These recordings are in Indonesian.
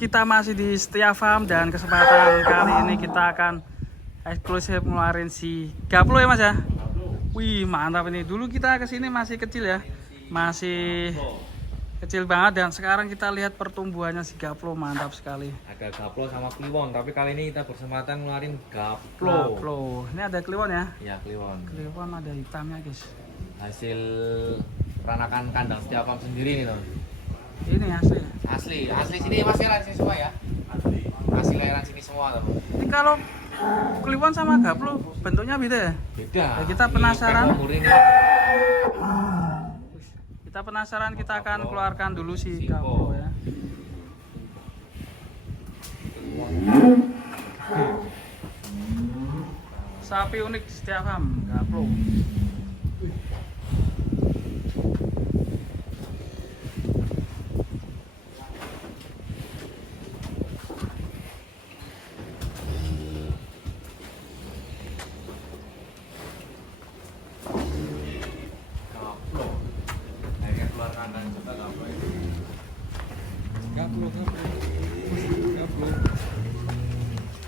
Kita masih di Setia Farm dan kesempatan kali ini kita akan eksklusif ngeluarin si Gaplo ya Mas ya. Wih mantap ini. Dulu kita kesini masih kecil ya, masih kecil banget, dan sekarang kita lihat pertumbuhannya si Gaplo mantap sekali. Ada Gaplo sama Kliwon, tapi kali ini kita berkesempatan ngeluarin Gaplo. Ini ada Kliwon ya? Iya Kliwon. Kliwon ada hitamnya guys. Hasil peranakan kandang Setia Farm sendiri nih loh. Ini asli. Asli sini Mas, lahiran sini semua ya. Asli lahiran sini semua teman. Ini kalau Kliwon sama Gaplo bentuknya beda ya? Beda. Ya, kita penasaran. Ini. Kita penasaran, kita akan keluarkan dulu si Gaplo ya. Sapi unik Setia Farm, Gaplo.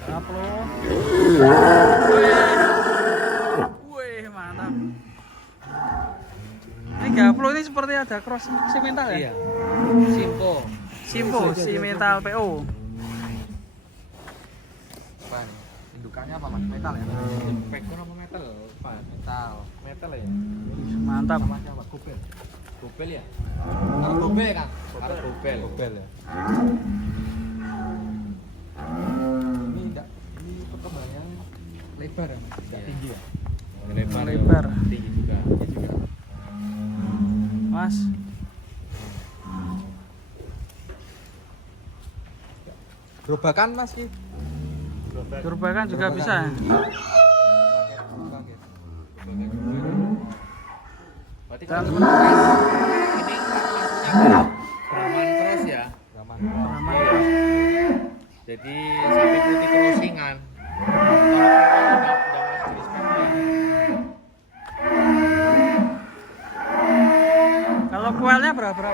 Gaplo. Wih, mantap. Ini Gaplo ini seperti ada cross simental ya? Iya. Simpo simental PO. Apa nih? Indukannya apa Mas? Metal ya? Pekon apa metal? Apa? Metal ya? Mantap. Sama siapa? Gobel ya? Kalau gobel kan? Kalau gobel ya. Ini perkembangannya lebar ya Mas? Tidak tinggi ya? Lebar. Tinggi juga. Mas. Gerobakan Mas Ki? Gerobakan juga bisa. Berarti Dan ini masuknya ke Brahman Cross ya? Brahman. Jadi sapi putih crossingan. Kalau kualnya berapa?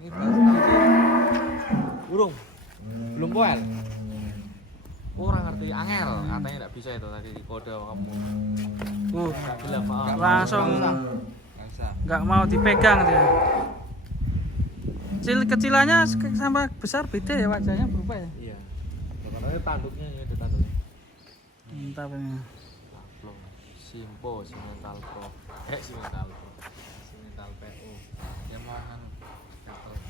Ini burung. Belum poel. Kurang ngerti angel, katanya enggak bisa itu tadi di kode sama kamu. Bilang maaf. Langsung nggak mau dipegang dia. Kecilannya sama besar beda ya, wajahnya berubah ya. Iya. Katanya tanduknya ya, ada tanduknya. Mantap ini. Gaplo, Simpo, Simental Pro. Simental PO. Yang mana?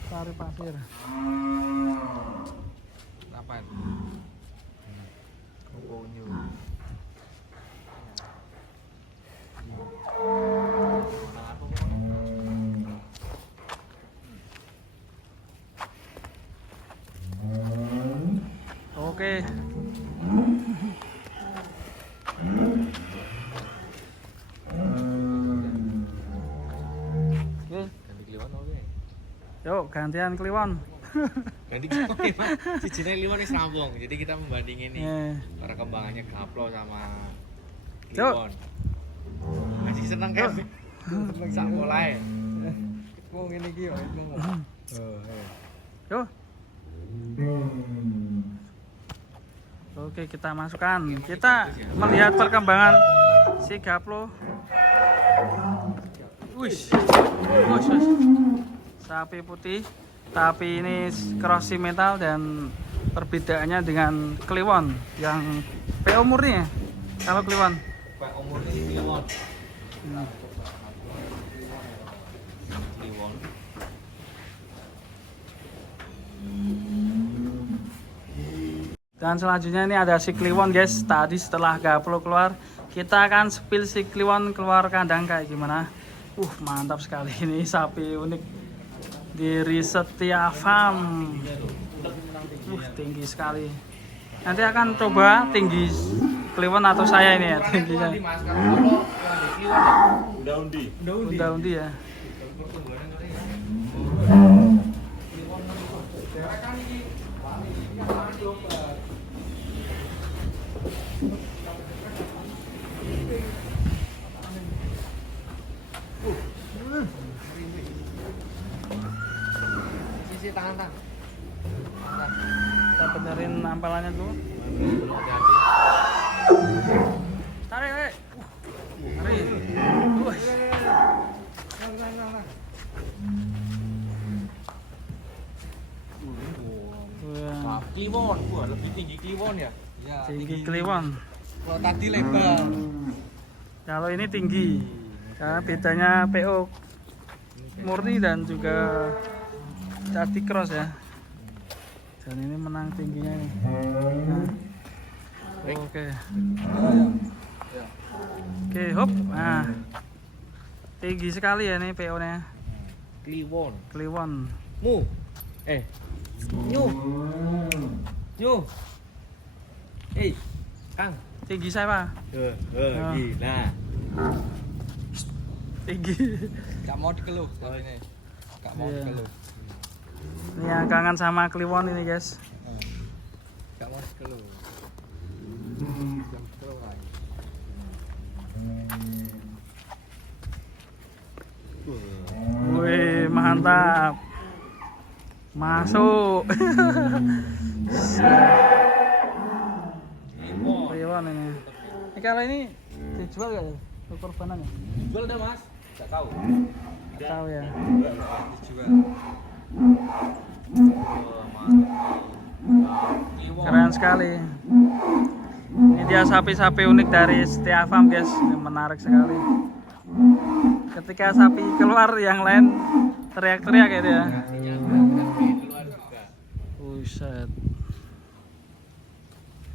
Sari pasir. Apa ini? Kokonyo. Oke. Ganti Kliwon oke. Yuk gantian Kliwon. Ganti Kliwon Mas. Si jenis Kliwon ini sambung. Jadi kita membandingin nih perkembangannya Gaplo sama Kliwon. Masih seneng kan? Sak mulai. Mau ngene iki yo ngomong. Yuk. Oke, kita masukkan. Kita melihat perkembangan si Gaplo. Wih. Sapi putih, tapi ini cross simental, dan perbedaannya dengan Kliwon yang PO murni ya. Kalau Kliwon PO murni Kliwon. Dan selanjutnya ini ada si Kliwon guys. Tadi setelah Gaplo keluar, kita akan spill si Kliwon keluar kandang kayak gimana. Mantap sekali ini sapi unik dari Setia Farm. Tinggi sekali. Nanti akan coba tinggi Kliwon atau saya ini ya tingginya. Di Mas, kalau yang di Kliwon ya. Udah undi. Undi ya. Pertumbuhannya ngeri ya. Sisi tangan. Kita benerin ampalannya dulu. Hati-hati. Tarik, tarik. Tarik. Wih. Wah, Kliwon, wah lebih tinggi Kliwon ya? Iya. tinggi Kliwon. Kalau tadi lebar. Kalau ini tinggi. Karena bedanya PO murni dan juga Cati Cross ya. Dan ini menang tingginya nih. Nah. Oke. Oke, hop. Nah. Tinggi sekali ya nih PO-nya. Kliwon. Kliwon. Mu. Nyu. Nyu. Kang. Tinggi saya, Pak. Gila. Tinggi. Gak mau dikeluh ini. Gak mau Iya. dikeluh. Ini yang kangen sama Kliwon ini, guys. Gak mau dikeluh. Jangan dikeluh lagi. Wih, mantap. Masuk. Kliwon ini. Ini kalau ini dijual gak ya? Untuk korbanan ya? Jual dah Mas? Gak tahu. Gak tahu ya. Dijual. Keren sekali. Ini dia sapi-sapi unik dari Setia Farm, guys. Ini menarik sekali. Ketika sapi keluar, yang lain teriak-teriak ya dia. Keluar juga. Buset.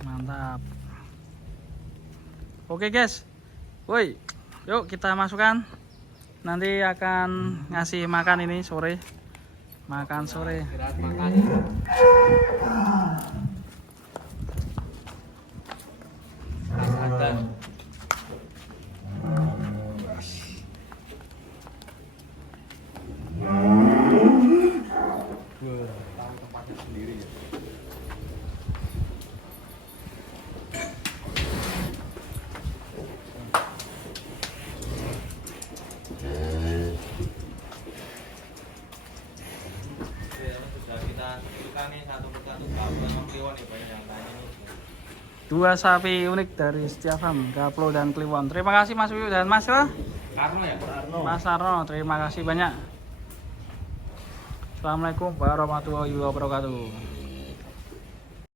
Mantap. Oke, guys. Woi, yuk kita masukkan. Nanti akan ngasih makan ini sore. Makan sore. Istirahat makan. Ada. Tahu tempatnya sendiri ya. Sudah kita tentukan nih satu persatu Gaplo sama Kliwon nih banyak yang tanya nih. Dua sapi unik dari Setia Farm, Gaplo dan Kliwon. Terima kasih Mas Wiyu dan Mas Karno ya? Mas Arno. Terima kasih banyak. Assalamualaikum warahmatullahi wabarakatuh.